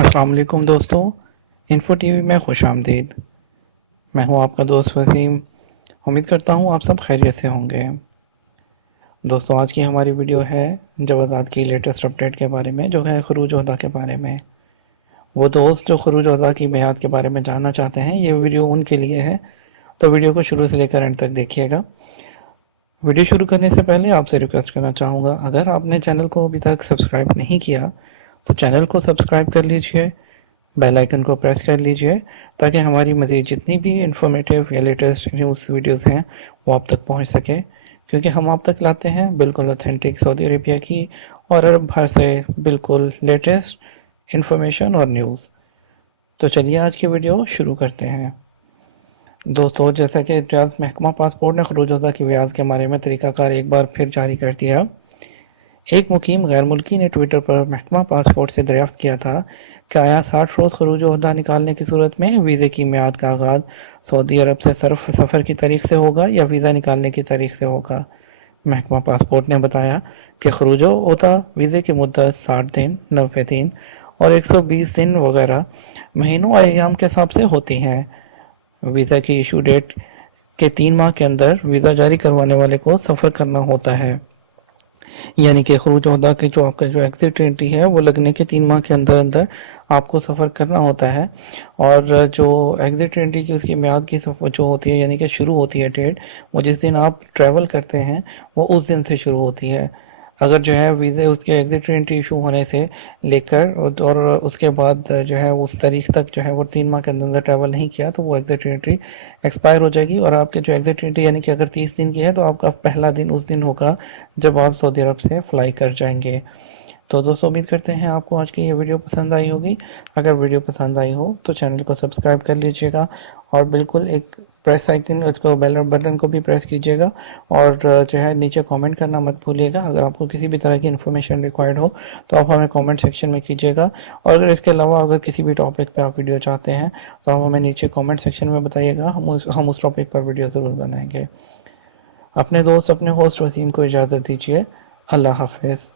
السلام علیکم دوستوں، انفو ٹی وی میں خوش آمدید۔ میں ہوں آپ کا دوست وسیم۔ امید کرتا ہوں آپ سب خیریت سے ہوں گے۔ دوستوں، آج کی ہماری ویڈیو ہے جوازات کی لیٹسٹ اپڈیٹ کے بارے میں، جو ہے خروج عہدہ کے بارے میں۔ وہ دوست جو خروج عہدہ کی میعاد کے بارے میں جاننا چاہتے ہیں، یہ ویڈیو ان کے لیے ہے، تو ویڈیو کو شروع سے لے کر اینڈ تک دیکھیے گا۔ ویڈیو شروع کرنے سے پہلے آپ سے ریکویسٹ کرنا چاہوں گا، اگر آپ نے چینل کو ابھی تک سبسکرائب نہیں کیا تو چینل کو سبسکرائب کر لیجئے، بیل آئیکن کو پریس کر لیجئے، تاکہ ہماری مزید جتنی بھی انفارمیٹیو یا لیٹسٹ نیوز ویڈیوز ہیں وہ آپ تک پہنچ سکے، کیونکہ ہم آپ تک لاتے ہیں بالکل اوتھینٹک سعودی عربیہ کی اور عرب بھر سے بالکل لیٹسٹ انفارمیشن اور نیوز۔ تو چلیے آج کی ویڈیو شروع کرتے ہیں۔ دوستو، جیسا کہ محکمہ پاسپورٹ نے خروج عہدہ کی میعاد کے بارے میں طریقہ کار ایک بار پھر جاری کر دیا۔ ایک مقیم غیر ملکی نے ٹویٹر پر محکمہ پاسپورٹ سے دریافت کیا تھا کہ آیا 60 روز خروج عہدہ نکالنے کی صورت میں ویزے کی میعاد کا آغاز سعودی عرب سے صرف سفر کی تاریخ سے ہوگا یا ویزا نکالنے کی تاریخ سے ہوگا۔ محکمہ پاسپورٹ نے بتایا کہ خروج عہدہ ویزے کی مدت 60 دن، 90 دن اور 120 دن وغیرہ مہینوں اور ایام کے حساب سے ہوتی ہیں۔ ویزا کی ایشو ڈیٹ کے 3 ماہ کے اندر ویزا جاری کروانے والے کو سفر کرنا ہوتا ہے، یعنی کہ خروج عہدہ کے جو آپ کا جو ایگزٹ انٹری ہے وہ لگنے کے 3 ماہ کے اندر اندر آپ کو سفر کرنا ہوتا ہے، اور جو ایگزٹ انٹری کی اس کی میعاد کی جو ہوتی ہے، یعنی کہ شروع ہوتی ہے ڈیٹ، وہ جس دن آپ ٹریول کرتے ہیں وہ اس دن سے شروع ہوتی ہے۔ اگر جو ہے ویزے اس کے ایگزٹ انٹری ایشو ہونے سے لے کر اور اس کے بعد جو ہے اس تاریخ تک جو ہے وہ 3 ماہ کے اندر اندر ٹریول نہیں کیا تو وہ ایگزٹ انٹری ایکسپائر ہو جائے گی، اور آپ کے جو ایگزٹ انٹری یعنی کہ اگر 30 دن کی ہے تو آپ کا پہلا دن اس دن ہوگا جب آپ سعودی عرب سے فلائی کر جائیں گے۔ تو دوستو، امید کرتے ہیں آپ کو آج کی یہ ویڈیو پسند آئی ہوگی۔ اگر ویڈیو پسند آئی ہو تو چینل کو سبسکرائب کر لیجئے گا، اور بالکل ایک پریس آئیکن، اس کو بیل بٹن کو بھی پریس کیجئے گا، اور جو ہے نیچے کامنٹ کرنا مت بھولیے گا۔ اگر آپ کو کسی بھی طرح کی انفارمیشن ریکوائرڈ ہو تو آپ ہمیں کامنٹ سیکشن میں کیجئے گا، اور اگر اس کے علاوہ اگر کسی بھی ٹاپک پہ آپ ویڈیو چاہتے ہیں تو آپ ہمیں نیچے کامنٹ سیکشن میں بتائیے گا، ہم اس ٹاپک پر ویڈیو ضرور بنائیں گے۔ اپنے دوست، اپنے ہوسٹ وسیم کو اجازت دیجیے۔ اللہ حافظ۔